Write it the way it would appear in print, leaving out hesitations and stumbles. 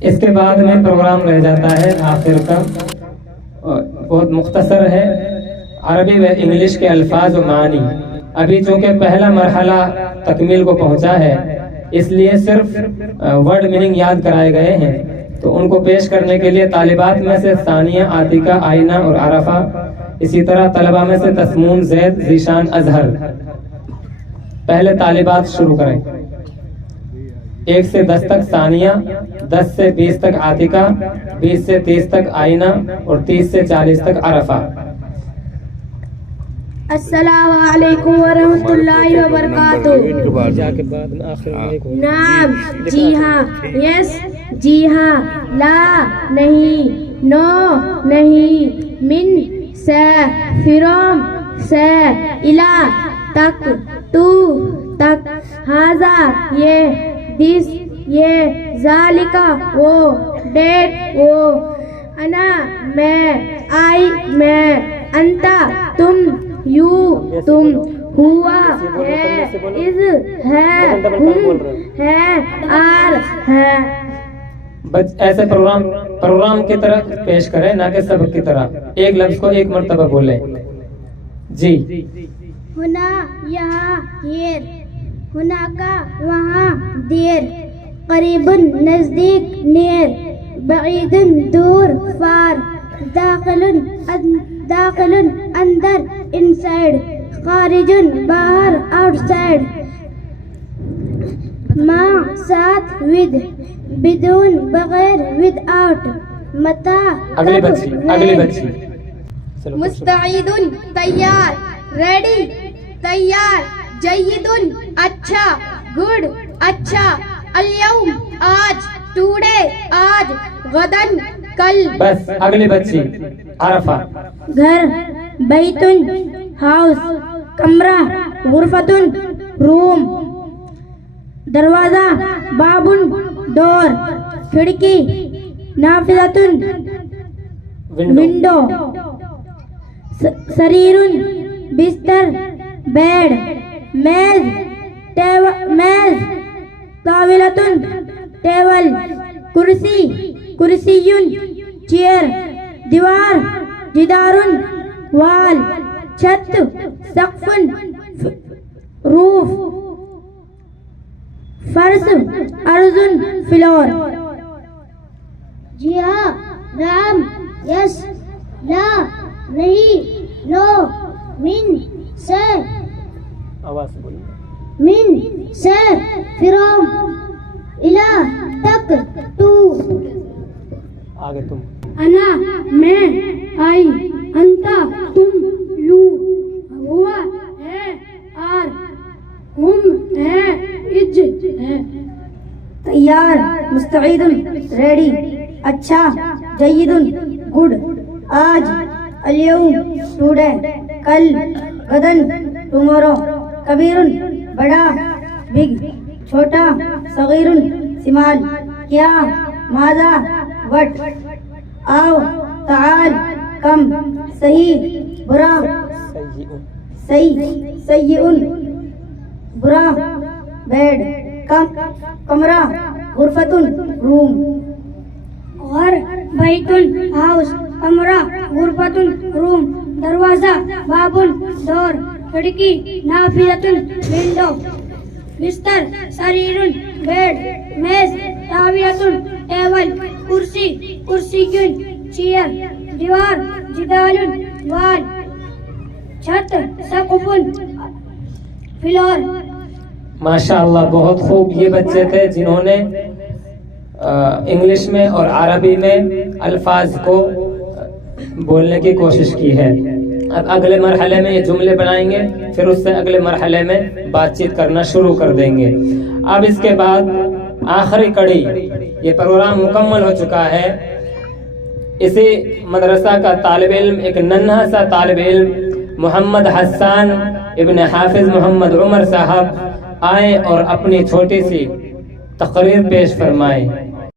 اس کے بعد میں پروگرام رہ جاتا ہے آخر کا، بہت مختصر ہے، عربی و انگلش کے الفاظ و معنی۔ ابھی چونکہ پہلا مرحلہ تکمیل کو پہنچا ہے، اس لیے صرف ورڈ میننگ یاد کرائے گئے ہیں، تو ان کو پیش کرنے کے لیے طالبات میں سے ثانیہ، عاتقہ، آئینہ اور عرفہ، اسی طرح طلبہ میں سے تسمون، زید، ذیشان، اظہر۔ پہلے طالبات شروع کریں۔ 1 سے 10 تک ثانیہ، 10 سے 20 تک عاتقہ، 20 سے 30 تک آئینہ اور 30 سے 40 تک عرفہ۔ السلام علیکم ورحمۃ اللہ وبرکاتہ۔ نعم، جی ہاں، یس، جی ہاں، لا، نہیں، نو، نہیں، من، سے، فرام، سے، الا، تک، تو، تک، ہذا، یہ، دس، یہ، ذالکہ، وہ، دیٹ، وہ، انا، میں، آئی، میں، انتا، تم، یو، تم، ہوا، ہے، از، ہے، ہم، ہے، آر، ہے۔ ایسے پروگرام کی طرح پیش کریں، نہ کہ سبق کی طرح۔ ایک لفظ کو ایک مرتبہ بولیں۔ جی۔ ہونا، یہاں، ہیر، ہونا کا، وہاں، دیر، قریب، نزدیک، نیر، بعید، دور، فار، داخل، اندر، انسائڈ، خارج، باہر، آؤٹ سائڈ، مع، ساتھ، ود، بدون، بغیر، ود آؤٹ، متا، اگلی بچی۔ مستعد، تیار، ریڈی، تیار، جید، اچھا، گڈ، اچھا، الیوم، آج، ٹوڈے، آج، غدن، کل۔ بس اگلی بچی، عرفہ۔ گھر، بیت، ہاؤس، کمرہ، غرفۃ، روم، دروازہ، باب، ڈور، کھڑکی، نافذۃ، ونڈو، سریر، بستر، بیڈ، میز، طاولۃ، ٹیبل، کرسی، کرسی، چیئر، دیوار، جدار، وال، چھت، سقف، روف، فرش، ارض، فلور۔ جی ہاں، نعم، یس، لا، نہیں، نو، من، سے، آواز سے بولیں۔ من، سے، فرام، الا، تک، تو۔ آگے تم۔ انا، میں، آئی، انتا، تم، یو، ہوا، ہے، آر، ہم، ہے، اج، ہے۔ تیار، مستعد، ریڈی، اچھا، جید، گڈ، آج، الیوم، ٹوڈے، کل، غدن، ٹمورو، کبیر، بڑا، بگ، چھوٹا، صغیر، سمال، کیا، ماذا، وٹ، آؤ، تعال، کم، صحیح، برا، سیئ، برا، بیڈ، کمرہ، غرفۃ، روم۔ گھر، بیت، ہاؤس، کمرہ، غرفۃ، روم، دروازہ، باب، ڈور، کھڑکی، نافذۃ، ونڈو، بستر، سریر، بیڈ، میز، طاولۃ، ٹیبل، کرسی، کرسیٌ، چیئر، دیوار، جدار، وال، چھت، سقف، فلور۔ ماشاءاللہ، بہت خوب۔ یہ بچے تھے جنہوں نے انگلش میں اور عربی میں الفاظ کو بولنے کی کوشش کی ہے۔ اب اگلے مرحلے میں یہ جملے بنائیں گے، پھر اس سے اگلے مرحلے میں بات چیت کرنا شروع کر دیں گے۔ اب اس کے بعد آخری کڑی، یہ پروگرام مکمل ہو چکا ہے۔ اسی مدرسہ کا طالب علم، ایک ننھا سا طالب علم، محمد حسان ابن حافظ محمد عمر صاحب آئیں اور اپنی چھوٹی سی تقریر پیش فرمائیں۔